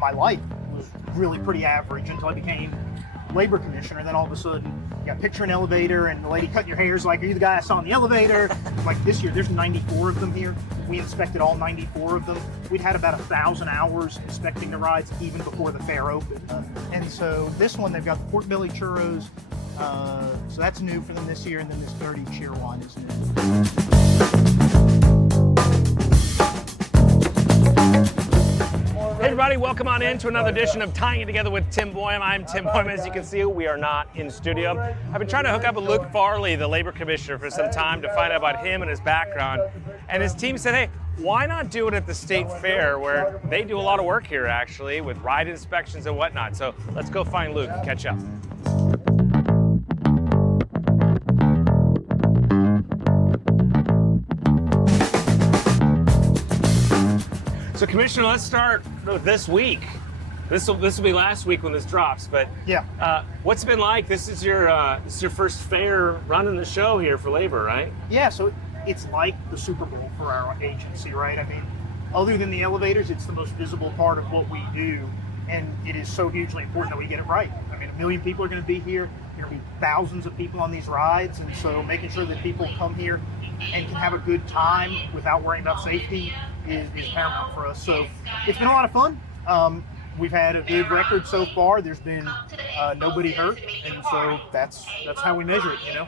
my life was really pretty average until I became Labor Commissioner. Then all of a sudden, you got picture an elevator, and the lady cutting your hair is like, "Are you the guy I saw in the elevator?" Like this year, there's 94 of them here. We inspected all 94 of them. We'd had about 1,000 hours inspecting the rides even before the fair opened. And so this one, they've got the pork belly churros. So that's new for them this year, and then this 30 cheer one is new. Hey everybody, welcome on in to another edition of Tying It Together with Tim Boyum. I'm Tim Boyum. As you can see, we are not in studio. I've been trying to hook up with Luke Farley, the Labor Commissioner, for some time to find out about him and his background. And his team said, hey, why not do it at the State Fair, where they do a lot of work here, actually, with ride inspections and whatnot. So let's go find Luke and catch up. So, Commissioner, let's start with this week. This will be last week when this drops, but Yeah. What's it been like? This is your first fair running the show here for Labor, right? Yeah, so it's like the Super Bowl for our agency, right? I mean, other than the elevators, it's the most visible part of what we do, and it is so hugely important that we get it right. I mean, 1 million people are going to be here. There are going to be thousands of people on these rides, and so making sure that people come here and can have a good time without worrying about safety is paramount for us. So it's been a lot of fun. We've had a good record so far. There's been nobody hurt, and so that's how we measure it, you know?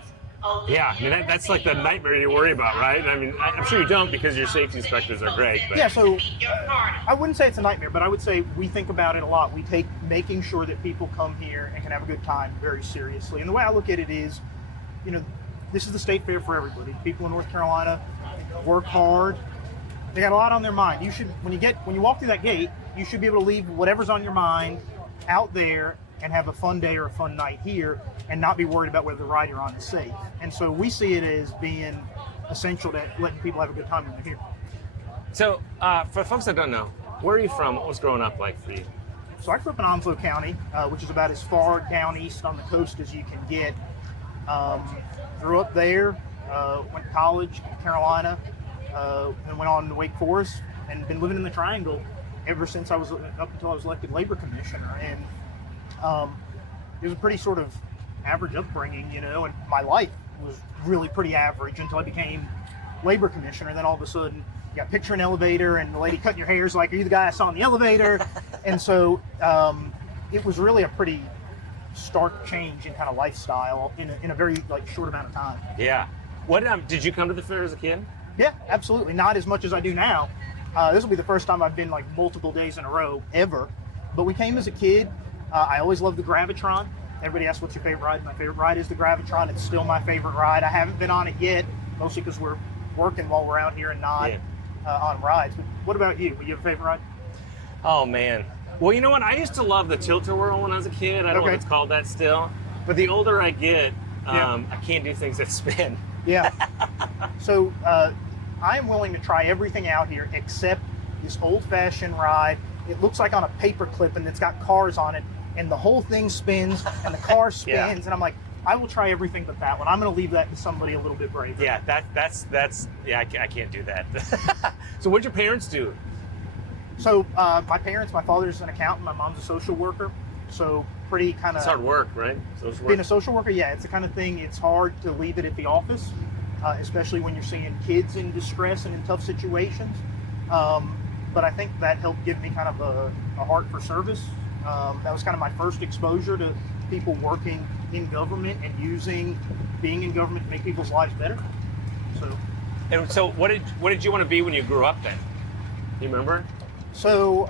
Yeah, I mean, that's like the nightmare you worry about, right? I mean, I'm sure you don't because your safety inspectors are great. But. Yeah, so I wouldn't say it's a nightmare, but I would say we think about it a lot. We take making sure that people come here and can have a good time very seriously. And the way I look at it is, you know, this is the State Fair for everybody. People in North Carolina work hard. They got a lot on their mind. You should, when you walk through that gate, you should be able to leave whatever's on your mind out there and have a fun day or a fun night here and not be worried about whether the ride you're on is safe. And so we see it as being essential to letting people have a good time when they're here. So, for folks that don't know, where are you from? What was growing up like for you? So I grew up in Onslow County, which is about as far down east on the coast as you can get. Grew up there, went to college in Carolina, and went on to Wake Forest, and been living in the Triangle ever since up until I was elected Labor Commissioner. And it was a pretty sort of average upbringing, you know, and my life was really pretty average until I became Labor Commissioner. Then all of a sudden, you got picture an elevator, and the lady cutting your hair is like, "Are you the guy I saw in the elevator?" And so it was really a pretty stark change in kind of lifestyle in a very short amount of time. Yeah. What did you come to the fair as a kid? Yeah, absolutely. Not as much as I do now. This will be the first time I've been multiple days in a row ever. But we came as a kid. I always loved the Gravitron. Everybody asks, what's your favorite ride? My favorite ride is the Gravitron. It's still my favorite ride. I haven't been on it yet, mostly because we're working while we're out here and not on rides. But what about you? Do you have a favorite ride? Oh, man. Well, you know what? I used to love the Tilt-A-Whirl when I was a kid. I don't know if it's called that still. But the older I get, I can't do things that spin. Yeah. So I am willing to try everything out here except this old-fashioned ride. It looks like on a paper clip, and it's got cars on it, and the whole thing spins, and the car spins, and I'm like, I will try everything but that one. I'm going to leave that to somebody a little bit braver. Yeah, that's I can't do that. So what'd your parents do? So my father's an accountant, my mom's a social worker, so pretty kind of... It's hard work, right? Social work. Being a social worker, yeah, it's the kind of thing, it's hard to leave it at the office, especially when you're seeing kids in distress and in tough situations. But I think that helped give me kind of a heart for service. That was kind of my first exposure to people working in government and using being in government to make people's lives better. So what did you want to be when you grew up then? Do you remember? So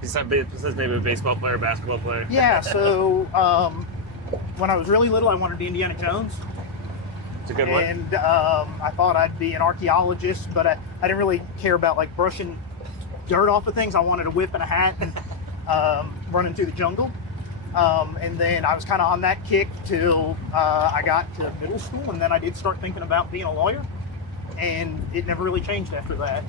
besides maybe a baseball player, basketball player. Yeah, so when I was really little, I wanted to be Indiana Jones. It's a good one. And I thought I'd be an archaeologist, but I didn't really care about brushing dirt off of things. I wanted a whip and a hat and running through the jungle. And then I was kind of on that kick till I got to middle school, and then I did start thinking about being a lawyer, and it never really changed after that.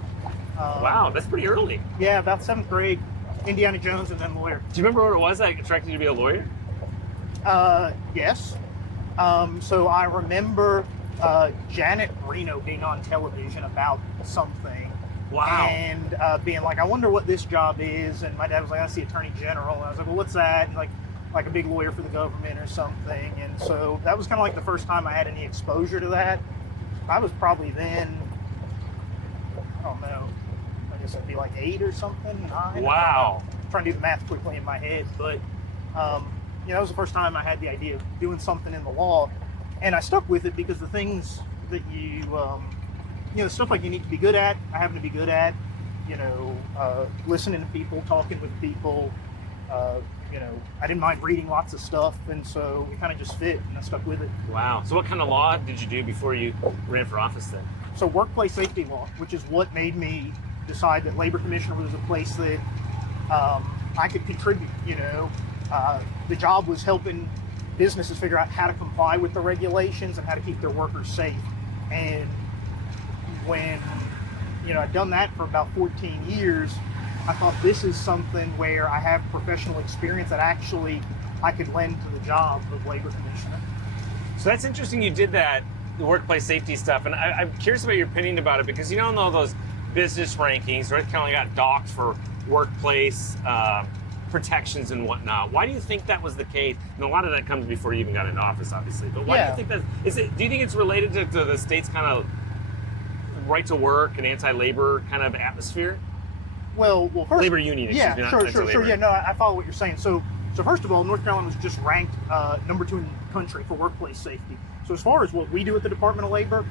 Wow, that's pretty early. Yeah, about 7th grade, Indiana Jones and then lawyer. Do you remember what it was that attracted you to be a lawyer? Yes. So I remember Janet Reno being on television about something, Wow. And being like, I wonder what this job is. And my dad was like, that's the Attorney General. And I was like, well, what's that? And like a big lawyer for the government or something. And so that was kind of like the first time I had any exposure to that. I was probably then, I don't know, I guess I'd be like 8 or something, 9. Wow. I'm trying to do the math quickly in my head, but that was the first time I had the idea of doing something in the law, and I stuck with it because the things that stuff like you need to be good at, I happen to be good at, listening to people, talking with people, I didn't mind reading lots of stuff, and so it kind of just fit, and I stuck with it. Wow. So what kind of law did you do before you ran for office then? So workplace safety law, which is what made me decide that Labor Commissioner was a place that I could contribute. The job was helping businesses figure out how to comply with the regulations and how to keep their workers safe. And when I'd done that for about 14 years, I thought this is something where I have professional experience that actually I could lend to the job of Labor Commissioner. So that's interesting you did that, the workplace safety stuff, and I'm curious about your opinion about it, because you don't know those business rankings, North Carolina got docked for workplace protections and whatnot. Why do you think that was the case? And a lot of that comes before you even got into office, obviously, but why do you think that, do you think it's related to the state's kind of right to work and anti-labor kind of atmosphere? Well, first, labor union. Yeah, sure. Yeah, no, I follow what you're saying. So first of all, North Carolina was just ranked number 2 in the country for workplace safety. So as far as what we do at the Department of Labor,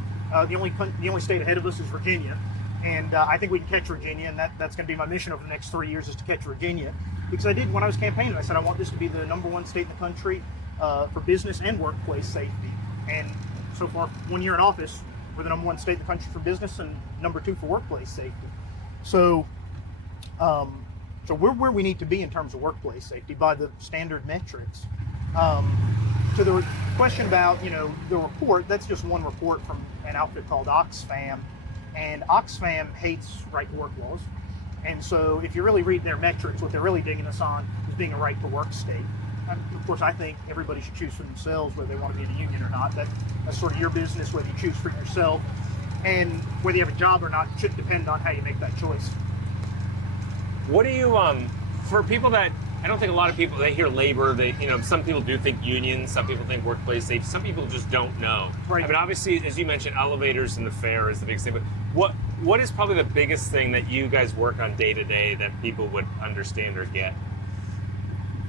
the only state ahead of us is Virginia, and I think we can catch Virginia, and that's going to be my mission over the next 3 years is to catch Virginia, because I did when I was campaigning. I said I want this to be the number 1 state in the country for business and workplace safety. And so far, 1 year in office, we're the number 1 state in the country for business and number 2 for workplace safety. So we're where we need to be in terms of workplace safety by the standard metrics. To the question about, the report, that's just one report from an outfit called Oxfam, and Oxfam hates right to work laws. And so if you really read their metrics, what they're really digging us on is being a right to work state. Of course, I think everybody should choose for themselves whether they want to be in a union or not. That's sort of your business, whether you choose for yourself. And whether you have a job or not should depend on how you make that choice. What do you, for people that, I don't think a lot of people, they hear labor, some people do think unions, some people think workplace safety, some people just don't know. Right. I mean, obviously, as you mentioned, elevators and the fare is the biggest thing, but what is probably the biggest thing that you guys work on day to day that people would understand or get?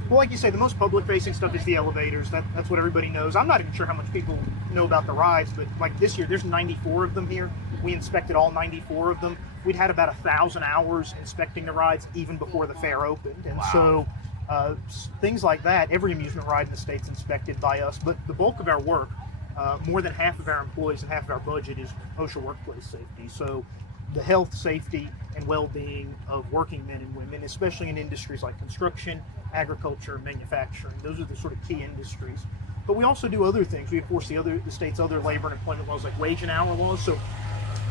Well, like you say, the most public-facing stuff is the elevators. That's what everybody knows. I'm not even sure how much people know about the rides, but like this year, there's 94 of them here. We inspected all 94 of them. We'd had about 1,000 hours inspecting the rides even before the fair opened. And so things like that, every amusement ride in the state's inspected by us. But the bulk of our work, more than half of our employees and half of our budget is OSHA workplace safety. So the health, safety, and well-being of working men and women, especially in industries like construction, agriculture, manufacturing. Those are the sort of key industries. But we also do other things. We enforce the state's other labor and employment laws like wage and hour laws. So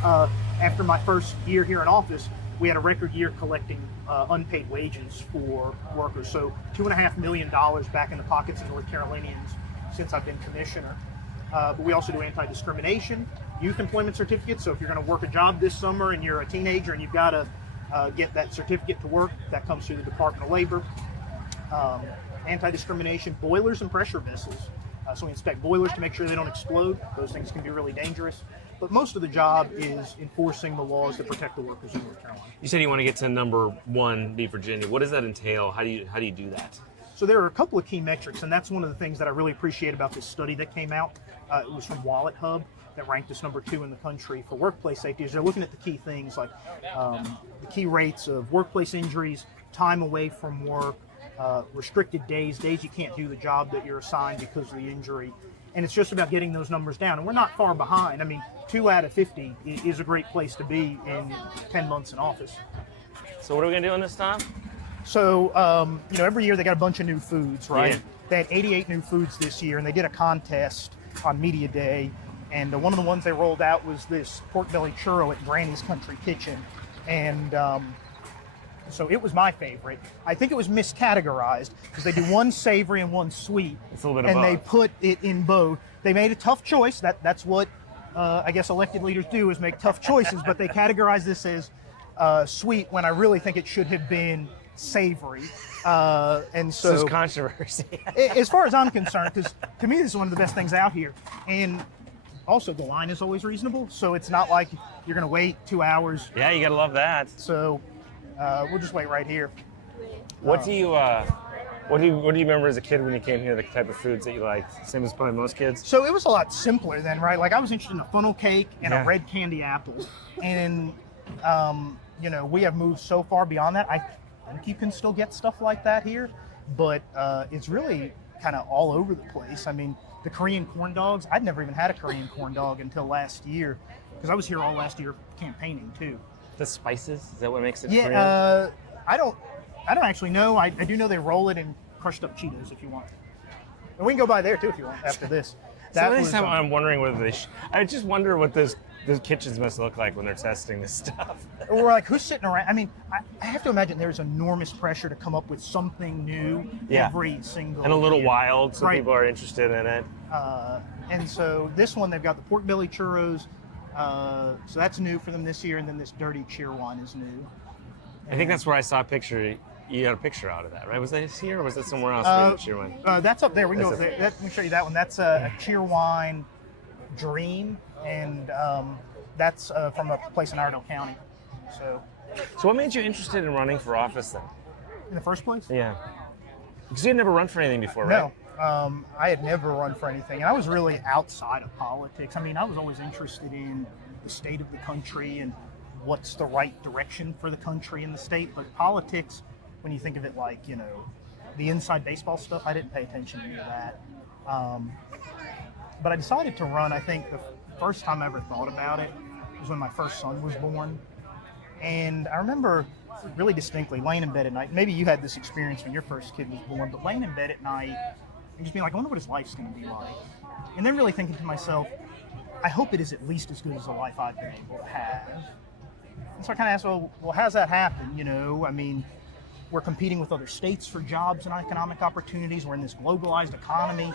after my first year here in office, we had a record year collecting unpaid wages for workers. So $2.5 million back in the pockets of North Carolinians since I've been commissioner. But we also do anti-discrimination, youth employment certificates. So if you're going to work a job this summer and you're a teenager and you've got to get that certificate to work, that comes through the Department of Labor. Anti-discrimination, boilers and pressure vessels. So we inspect boilers to make sure they don't explode. Those things can be really dangerous. But most of the job is enforcing the laws that protect the workers in North Carolina. You said you want to get to number 1, be Virginia. What does that entail? How do you do that? So there are a couple of key metrics, and that's one of the things that I really appreciate about this study that came out. It was from Wallet Hub that ranked us number 2 in the country for workplace safety. Is they're looking at the key things like the key rates of workplace injuries, time away from work, restricted days you can't do the job that you're assigned because of the injury. And it's just about getting those numbers down. And we're not far behind. I mean, 2 out of 50 is a great place to be in 10 months in office. So what are we going to do on this time? So, every year they got a bunch of new foods, right? Yeah. They had 88 new foods this year, and they did a contest on Media Day. And one of the ones they rolled out was this pork belly churro at Granny's Country Kitchen. And so it was my favorite. I think it was miscategorized because they do one savory and one sweet. It's a little bit of and both. They put it in both. They made a tough choice. That's what I guess elected leaders do, is make tough choices. But they categorize this as sweet when I really think it should have been savory. And so There's controversy. as far as I'm concerned, because to me this is one of the best things out here. And also the line is always reasonable, so it's not like you're going to wait 2 hours. Yeah, you gotta love that. So we'll just wait right here. What do you remember as a kid when you came here? The type of foods that you liked, same as probably most kids. So it was a lot simpler then, right? Like I was interested in a funnel cake and Yeah. a red candy apple. And, we have moved so far beyond that. I think you can still get stuff like that here, but it's really kind of all over the place. I mean, the Korean corn dogs, I'd never even had a Korean corn dog until last year because I was here all last year campaigning too. The spices, is that what makes it Yeah, Korean? I don't actually know. I do know they roll it in crushed up Cheetos if you want. And we can go by there too if you want after this. So next time I'm wondering whether I just wonder what those kitchens must look like when they're testing this stuff. We're like, who's sitting around? I mean, I have to imagine there's enormous pressure to come up with something new every single And a little year. wild, so Right. people are interested in it. And so this one, they've got the pork belly churros. So that's new for them this year. And then this dirty cheer one is new. I think that's where I saw a picture. You got a picture out of that, right? Was that here or was that somewhere else? For the cheer one? That's up there. We can go That's up there. Let me show you that one. That's a cheer wine dream. And that's from a place in Iredell County. So So what made you interested in running for office then? in the first place? Yeah. Because you had never run for anything before, right? No, I had never run for anything, and I was really outside of politics. I mean, I was always interested in the state of the country and what's the right direction for the country and the state. But politics, when you think of it like, the inside baseball stuff, I didn't pay attention to any of that. But I decided to run, I think the first time I ever thought about it was when my first son was born. And I remember really distinctly laying in bed at night. Maybe you had this experience when your first kid was born, but laying in bed at night and just being like, I wonder what his life's going to be like. And then really thinking to myself, I hope it is at least as good as the life I've been able to have. And so I kind of asked, well, how's that happen? I mean, we're competing with other states for jobs and economic opportunities. We're in this globalized economy.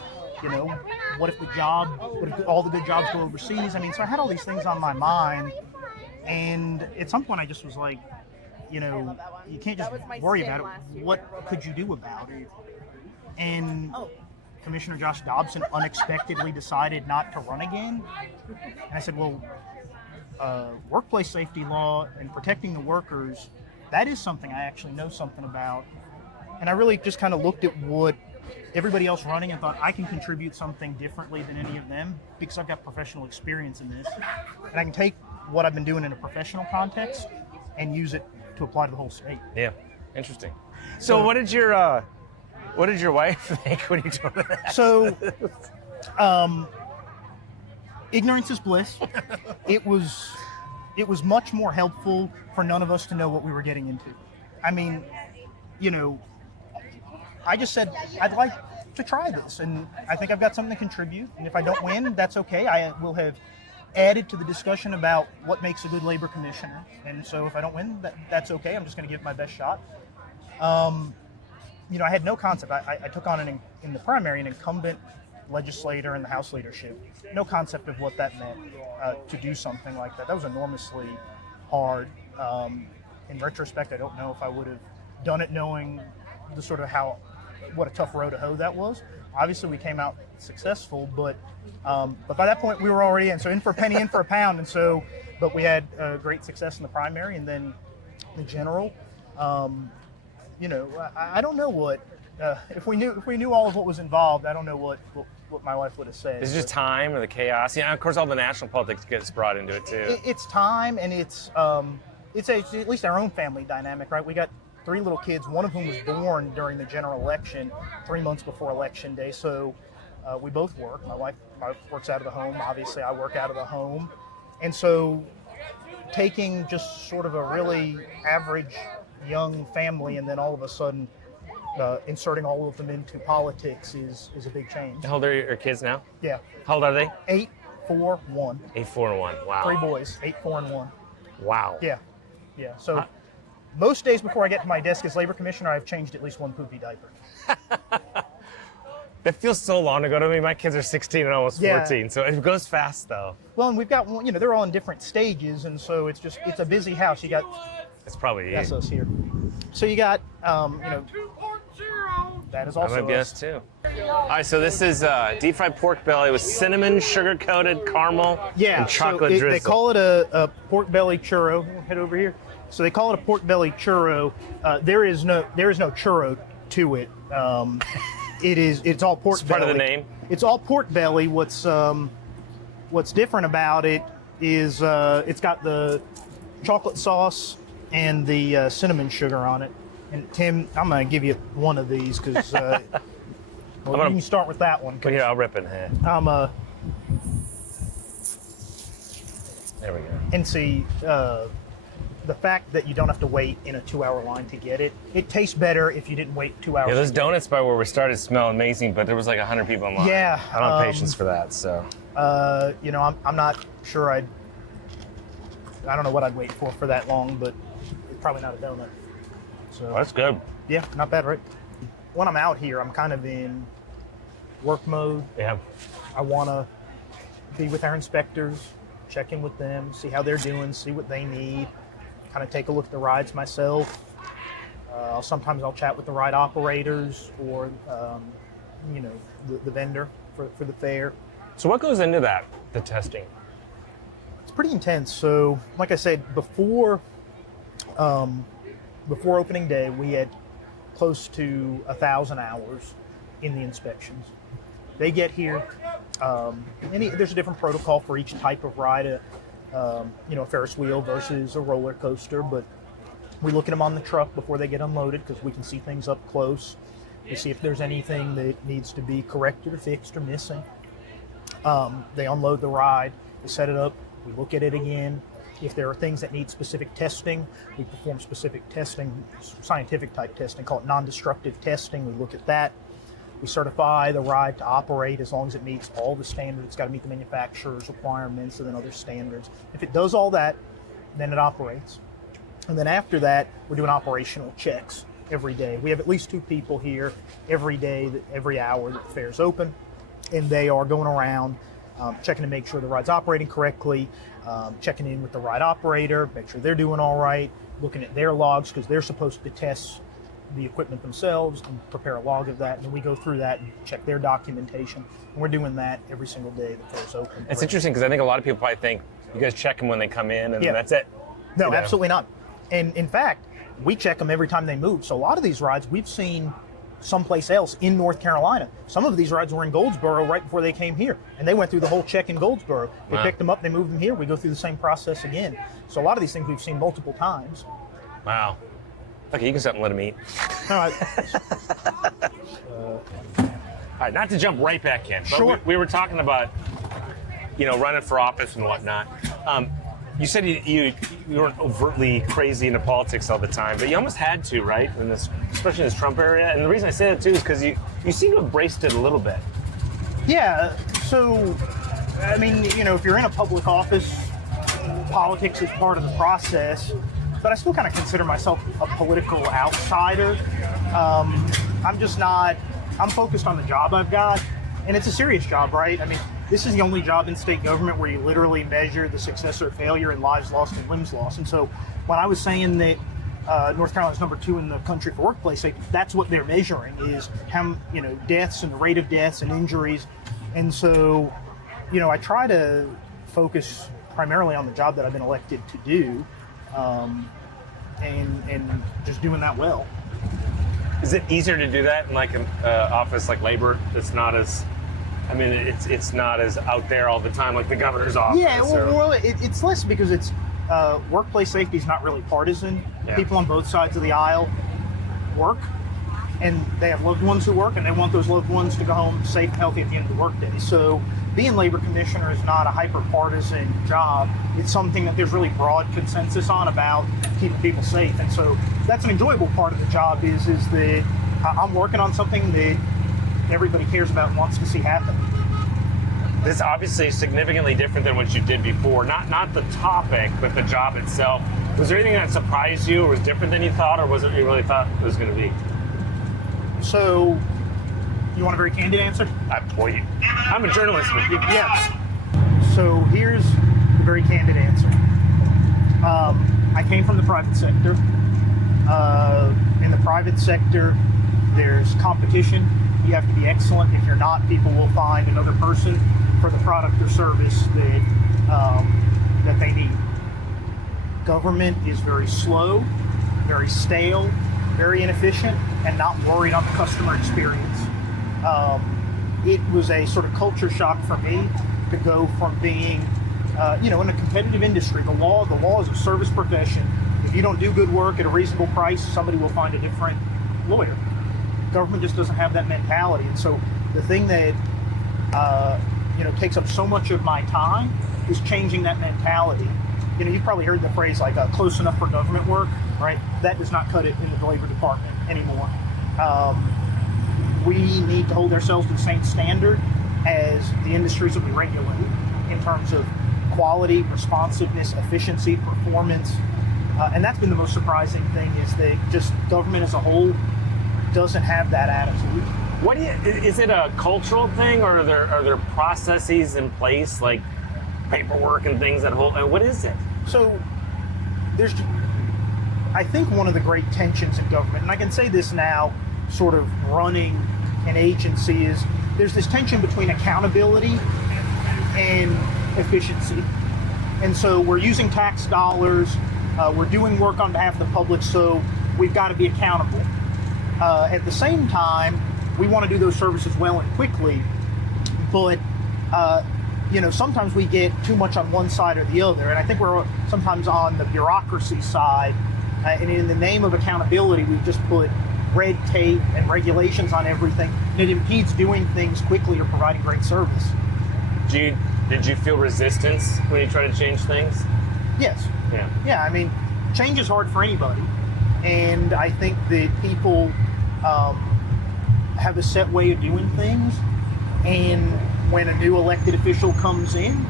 What if all the good jobs go overseas? I mean, so I had all these things on my mind. And at some point I just was like, you can't just worry about it. What could you do about it? And Commissioner Josh Dobson unexpectedly decided not to run again. And I said, well, workplace safety law and protecting the workers, that is something I actually know something about. And I really just kind of looked at what everybody else running and thought I can contribute something differently than any of them because I've got professional experience in this. And I can take what I've been doing in a professional context and use it to apply to the whole state. Yeah, interesting. So what did your wife think when you told her that? So, ignorance is bliss. It was much more helpful for none of us to know what we were getting into. I mean, I just said, I'd like to try this, and I think I've got something to contribute, and if I don't win, that's okay. I will have added to the discussion about what makes a good labor commissioner, and so if I don't win, that's okay. I'm just going to give it my best shot. I had no concept. I took on in the primary an incumbent legislator in the House leadership. No concept of what that meant to do something like that. That was enormously hard. In retrospect, I don't know if I would have done it knowing the sort of what a tough row to hoe that was. Obviously, we came out successful, but by that point we were already in. So in for a penny, in for a pound, but we had great success in the primary and then the general. I don't know what if we knew all of what was involved. I don't know what my wife would have said. Is it just time or the chaos? Yeah, of course, all the national politics gets brought into it too. It's time, and it's at least our own family dynamic, right? We got 3 little kids, one of whom was born during the general election, 3 months before Election Day. So we both work. My wife works out of the home. Obviously, I work out of the home. And so taking just sort of a really average young family and then all of a sudden inserting all of them into politics is a big change. How old are your kids now? Yeah. How old are they? 8, 4, 1. 8, 4, and 1. Wow. 3 boys, 8, 4, and 1. Wow. Yeah. So most days before I get to my desk as labor commissioner, I've changed at least one poopy diaper. That feels so long ago to me. My kids are 16 and almost 14, so it goes fast though. Well, and we've got, they're all in different stages, and so it's a busy house. You got It's probably That's us here. So you got, that is also I'm a guest too. All right, so this is deep fried pork belly with cinnamon, sugar coated caramel, and chocolate drizzle. They call it a pork belly churro. We'll head over here. So they call it a pork belly churro. There is no churro to it. It's all pork belly. It's part of the name. It's all pork belly. What's different about it is it's got the chocolate sauce and the cinnamon sugar on it. And Tim, I'm gonna give you one of these because you can start with that one. Well, here, I'll rip it in half. There we go. And see, the fact that you don't have to wait in a 2-hour line to get it, it tastes better if you didn't wait 2 hours. Yeah, those donuts by where we started smell amazing, but there was like 100 people in line. Yeah, I don't have patience for that. So, I'm not sure I don't know what I'd wait for that long, but it's probably not a donut. So that's good. Yeah, not bad, right? When I'm out here, I'm kind of in work mode. Yeah. I want to be with our inspectors, check in with them, see how they're doing, see what they need, kind of take a look at the rides myself. Sometimes I'll chat with the ride operators or, the vendor for the fair. So what goes into that, the testing? It's pretty intense. So, like I said, before opening day, we had close to 1,000 hours in the inspections. They get here. There's a different protocol for each type of ride, a Ferris wheel versus a roller coaster. But we look at them on the truck before they get unloaded because we can see things up close. We see if there's anything that needs to be corrected or fixed or missing. They unload the ride. We set it up. We look at it again. If there are things that need specific testing, we perform specific testing, scientific type testing, called non-destructive testing. We look at that. We certify the ride to operate as long as it meets all the standards. It's got to meet the manufacturer's requirements and then other standards. If it does all that, then it operates. And then after that, we're doing operational checks every day. We have at least 2 people here every day, every hour that the fair's open, and they are going around checking to make sure the ride's operating correctly, checking in with the ride operator, make sure they're doing all right, looking at their logs because they're supposed to test the equipment themselves and prepare a log of that. And then we go through that and check their documentation. And we're doing that every single day the fair's open. It's interesting because I think a lot of people probably think you guys check them when they come in and then that's it. No, absolutely not. And in fact, we check them every time they move. So a lot of these rides we've seen someplace else in North Carolina. Some of these rides were in Goldsboro right before they came here, and they went through the whole check in Goldsboro. We picked them up, they moved them here, we go through the same process again. So a lot of these things we've seen multiple times. Wow. Okay, you can stop and let them eat. All right. All right, not to jump right back in, but sure. we were talking about, running for office and whatnot. You said you weren't overtly crazy into politics all the time, but you almost had to, right? Especially in this Trump area. And the reason I say that too is because you seem to have embraced it a little bit. Yeah. So, I mean, if you're in a public office, politics is part of the process. But I still kind of consider myself a political outsider. I'm just not. I'm focused on the job I've got, and it's a serious job, right? I mean, this is the only job in state government where you literally measure the success or failure in lives lost and limbs lost. And so when I was saying that North Carolina's number 2 in the country for workplace safety, that's what they're measuring is how, deaths and the rate of deaths and injuries. And so, I try to focus primarily on the job that I've been elected to do, and just doing that well. Is it easier to do that in like an office like Labor that's not as, it's not as out there all the time like the governor's office? Yeah, well, it's less because it's workplace safety is not really partisan. Yeah. People on both sides of the aisle work, and they have loved ones who work, and they want those loved ones to go home safe and healthy at the end of the workday. So being labor commissioner is not a hyper-partisan job. It's something that there's really broad consensus on about keeping people safe. And so that's an enjoyable part of the job is that I'm working on something that everybody cares about and wants to see happen. This is obviously significantly different than what you did before. Not the topic, but the job itself. Was there anything that surprised you or was different than you thought, or was it you really thought it was going to be? So, you want a very candid answer? I'm a journalist, but yes. So here's the very candid answer. I came from the private sector. In the private sector, there's competition. You have to be excellent. If you're not, people will find another person for the product or service that they need. Government is very slow, very stale, very inefficient, and not worried on the customer experience. It was a sort of culture shock for me to go from being, in a competitive industry. The law is a service profession. If you don't do good work at a reasonable price, somebody will find a different lawyer. Government just doesn't have that mentality. And so the thing that, takes up so much of my time is changing that mentality. You've probably heard the phrase like close enough for government work, right? That does not cut it in the labor department anymore. We need to hold ourselves to the same standard as the industries that we regulate in terms of quality, responsiveness, efficiency, performance. And that's been the most surprising thing, is that just government as a whole doesn't have that attitude. Is it a cultural thing, or are there processes in place like paperwork and things that hold? What is it? So I think one of the great tensions in government, and I can say this now, sort of running an agency, is there's this tension between accountability and efficiency. And so we're using tax dollars, we're doing work on behalf of the public, so we've got to be accountable. At the same time, we want to do those services well and quickly, but sometimes we get too much on one side or the other, and I think we're sometimes on the bureaucracy side, and in the name of accountability, we just put red tape and regulations on everything, and it impedes doing things quickly or providing great service. Did you feel resistance when you try to change things? Yes. Yeah. I mean, change is hard for anybody, and I think that people have a set way of doing things, and when a new elected official comes in,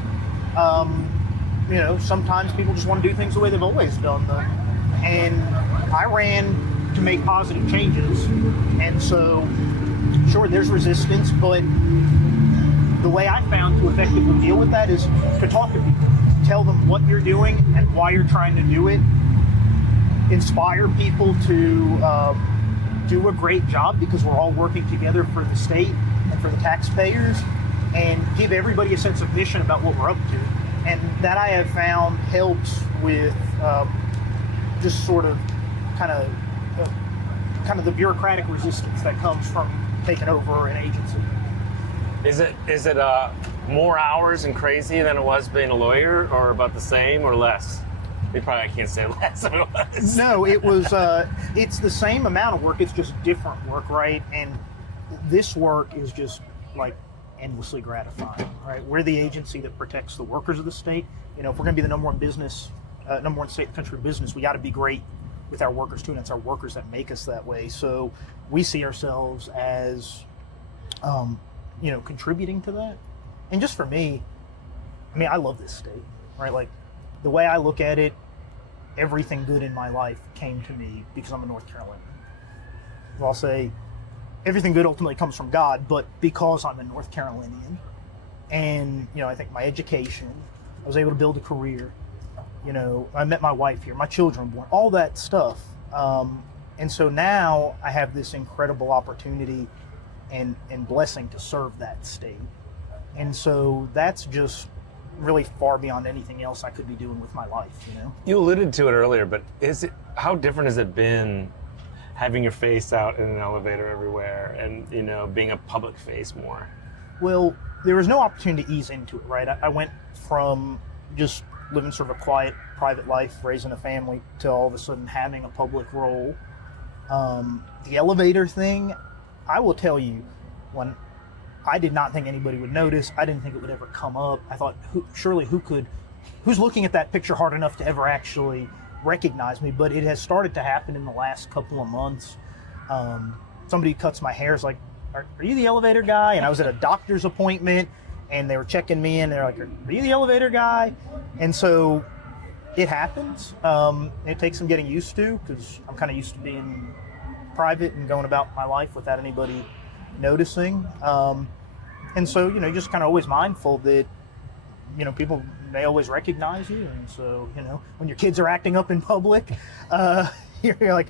sometimes people just want to do things the way they've always done them. And I ran to make positive changes, and so sure, there's resistance, but the way I found to effectively deal with that is to talk to people, tell them what you're doing and why you're trying to do it, inspire people to do a great job, because we're all working together for the state and for the taxpayers, and give everybody a sense of mission about what we're up to. And that, I have found, helps with just sort of kind of the bureaucratic resistance that comes from taking over an agency. Is it more hours and crazy than it was being a lawyer, or about the same, or less? I can't say less than it was. No, it was. It's the same amount of work. It's just different work, right? And this work is just like endlessly gratifying, right? We're the agency that protects the workers of the state. If we're going to be the number one state in the country business, we got to be great with our workers too, and it's our workers that make us that way. So we see ourselves as, contributing to that. And just for me, I love this state, right? Like, the way I look at it, everything good in my life came to me because I'm a North Carolinian. I'll say everything good ultimately comes from God, but because I'm a North Carolinian, and I think my education, I was able to build a career. I met my wife here, my children born, all that stuff. And so now I have this incredible opportunity and blessing to serve that state. And so that's just really far beyond anything else I could be doing with my life, You alluded to it earlier, but how different has it been having your face out in an elevator everywhere and, being a public face more? Well, there was no opportunity to ease into it, right? I went from just living sort of a quiet, private life, raising a family, to all of a sudden having a public role. The elevator thing, I will tell you, when I did not think anybody would notice, I didn't think it would ever come up. I thought, who's looking at that picture hard enough to ever actually recognize me? But it has started to happen in the last couple of months. Somebody cuts my hair, is like, are you the elevator guy? And I was at a doctor's appointment, and they were checking me in. They're like, are you the elevator guy? And so it happens. It takes some getting used to, because I'm kind of used to being private and going about my life without anybody noticing. And so, just kind of always mindful that, people they always recognize you. And so, when your kids are acting up in public, you're like,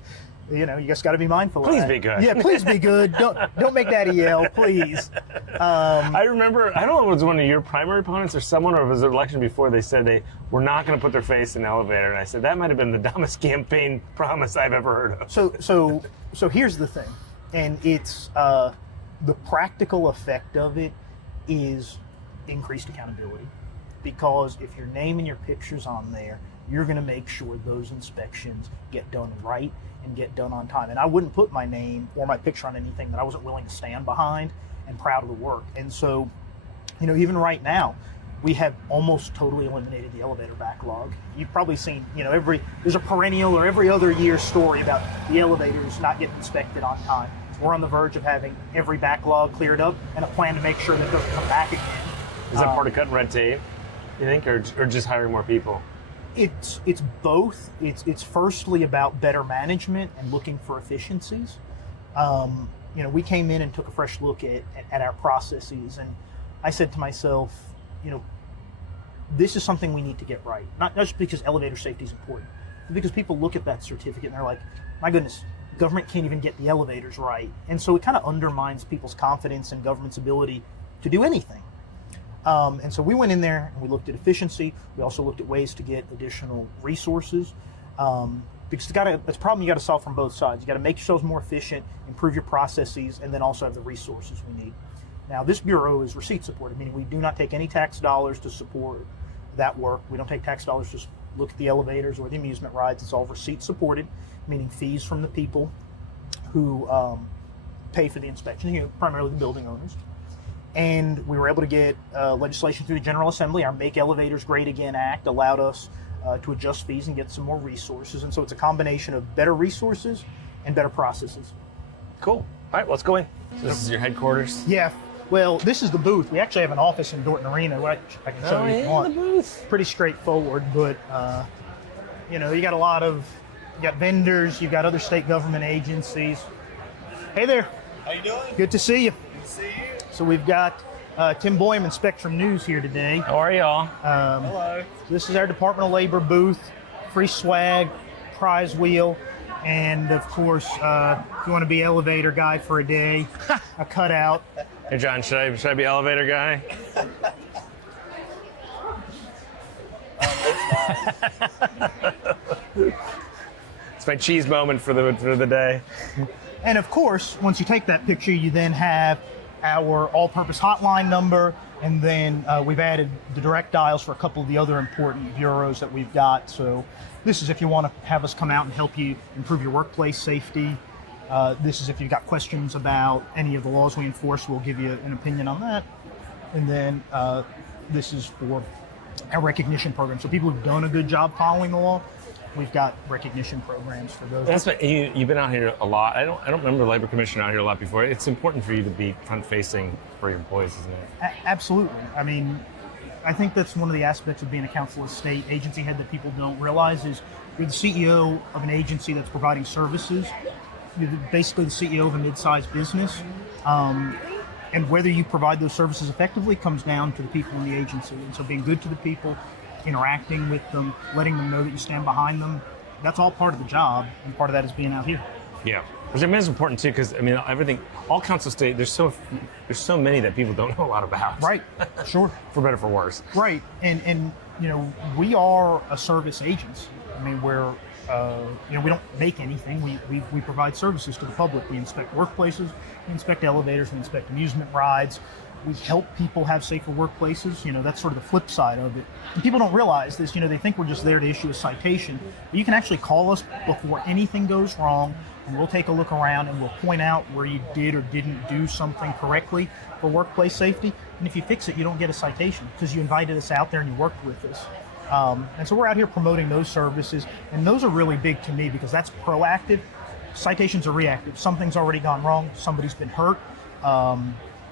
you just got to be mindful of that. Please be good. Yeah, please be good. Don't make daddy yell, please. I remember, I don't know if it was one of your primary opponents or someone, or if it was an election before, they said they were not going to put their face in an elevator. And I said, that might have been the dumbest campaign promise I've ever heard of. So here's the thing, and it's the practical effect of it is increased accountability, because if your name and your picture's on there, you're going to make sure those inspections get done right and get done on time. And I wouldn't put my name or my picture on anything that I wasn't willing to stand behind and proud of the work. And so, even right now, we have almost totally eliminated the elevator backlog. You've probably seen, there's a perennial or every other year story about the elevators not getting inspected on time. We're on the verge of having every backlog cleared up and a plan to make sure that it doesn't come back again. Is that part of cutting red tape, you think, or just hiring more people? It's both. It's firstly about better management and looking for efficiencies. We came in and took a fresh look at our processes, and I said to myself, this is something we need to get right. Not just because elevator safety is important, but because people look at that certificate and they're like, my goodness, government can't even get the elevators right. And so it kind of undermines people's confidence in government's ability to do anything. And so we went in there and we looked at efficiency. We also looked at ways to get additional resources. Because it's a problem you got to solve from both sides. You got to make yourselves more efficient, improve your processes, and then also have the resources we need. Now, this bureau is receipt supported, meaning we do not take any tax dollars to support that work. We don't take tax dollars to look at the elevators or the amusement rides. It's all receipt supported, meaning fees from the people who pay for the inspection, primarily the building owners. And we were able to get legislation through the General Assembly. Our Make Elevators Great Again Act allowed us to adjust fees and get some more resources. And so it's a combination of better resources and better processes. Cool. All right, let's go in. So this is your headquarters? Yeah. Well, this is the booth. We actually have an office in Dorton Arena, which I can show you if you want. The booth. Pretty straightforward, but you got you got vendors, you've got other state government agencies. Hey there. How you doing? Good to see you. Good to see you. So we've got Tim Boyum and Spectrum News here today. How are y'all? Hello. This is our Department of Labor booth, free swag, prize wheel, and of course, if you want to be elevator guy for a day, a cutout. Hey, John, should I be elevator guy? It's my cheese moment for the day. And of course, once you take that picture, you then have our all-purpose hotline number, and then we've added the direct dials for a couple of the other important bureaus that we've got. So this is if you want to have us come out and help you improve your workplace safety. This is if you've got questions about any of the laws we enforce, we'll give you an opinion on that. And then this is for our recognition program. So people who've done a good job following the law, we've got recognition programs for those. That's what you've been out here a lot. I don't remember the Labor Commissioner out here a lot before. It's important for you to be front-facing for your employees, isn't it? Absolutely. I mean, I think that's one of the aspects of being a council of state agency head that people don't realize is you're the CEO of an agency that's providing services. You're basically the CEO of a mid-sized business. And whether you provide those services effectively comes down to the people in the agency. And so being good to the people, interacting with them, letting them know that you stand behind them, that's all part of the job, and part of that is being out here. Yeah, which I mean is important too, because I mean all council state, there's so many that people don't know a lot about. Right, sure. For better, for worse. Right, and we are a service agency. I mean, we're we don't make anything. We provide services to the public. We inspect workplaces, we inspect elevators, we inspect amusement rides. We help people have safer workplaces. That's sort of the flip side of it. And people don't realize this. They think we're just there to issue a citation. But you can actually call us before anything goes wrong, and we'll take a look around and we'll point out where you did or didn't do something correctly for workplace safety. And if you fix it, you don't get a citation because you invited us out there and you worked with us. And so we're out here promoting those services, and those are really big to me because that's proactive. Citations are reactive. Something's already gone wrong. Somebody's been hurt.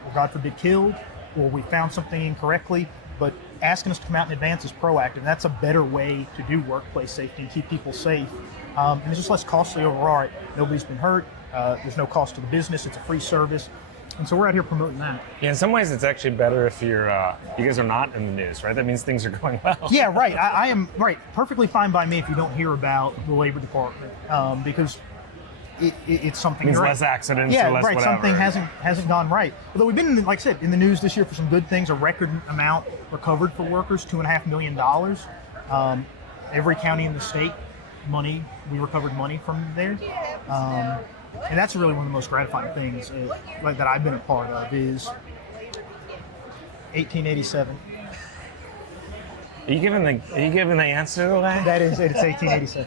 Or God forbid killed, or we found something incorrectly, but asking us to come out in advance is proactive. That's a better way to do workplace safety and keep people safe. And it's just less costly overall. Nobody's been hurt. There's no cost to the business. It's a free service. And so we're out here promoting that. Yeah, in some ways, it's actually better if you guys are not in the news, right? That means things are going well. Yeah, right. I am perfectly fine by me if you don't hear about the Labor Department, because it's something. It means less accidents. Yeah, or less right. whatever. Something hasn't gone right. Although we've been, like I said, in the news this year for some good things. A record amount recovered for workers, $2.5 million. Every county in the state, we recovered money from there. And that's really one of the most gratifying things that I've been a part of is 1887. Are you giving the answer away? That is, it's 1887.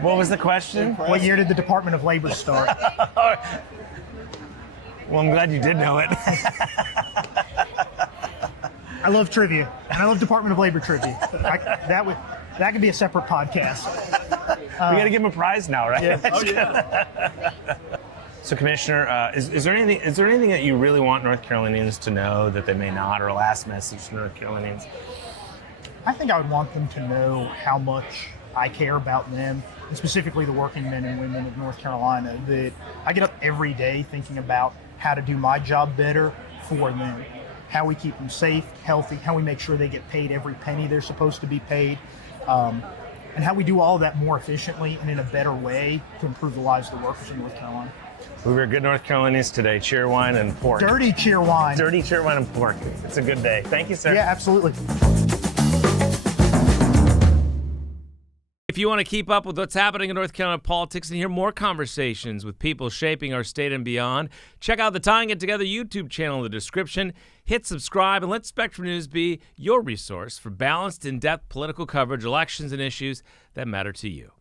What was the question? What year did the Department of Labor start? Well, I'm glad you did know it. I love trivia, and I love Department of Labor trivia. That could be a separate podcast. We got to give him a prize now, right? Yeah. Oh, yeah. So, Commissioner, is there anything that you really want North Carolinians to know that they may not, or a last message to North Carolinians? I think I would want them to know how much I care about them, and specifically the working men and women of North Carolina, that I get up every day thinking about how to do my job better for them, how we keep them safe, healthy, how we make sure they get paid every penny they're supposed to be paid, and how we do all of that more efficiently and in a better way to improve the lives of the workers in North Carolina. We were good North Carolinians today. Cheer wine and pork. Dirty cheer wine. Dirty cheer wine and pork. It's a good day. Thank you, sir. Yeah, absolutely. If you want to keep up with what's happening in North Carolina politics and hear more conversations with people shaping our state and beyond, check out the Tying It Together YouTube channel in the description. Hit subscribe and let Spectrum News be your resource for balanced, in-depth political coverage, elections, and issues that matter to you.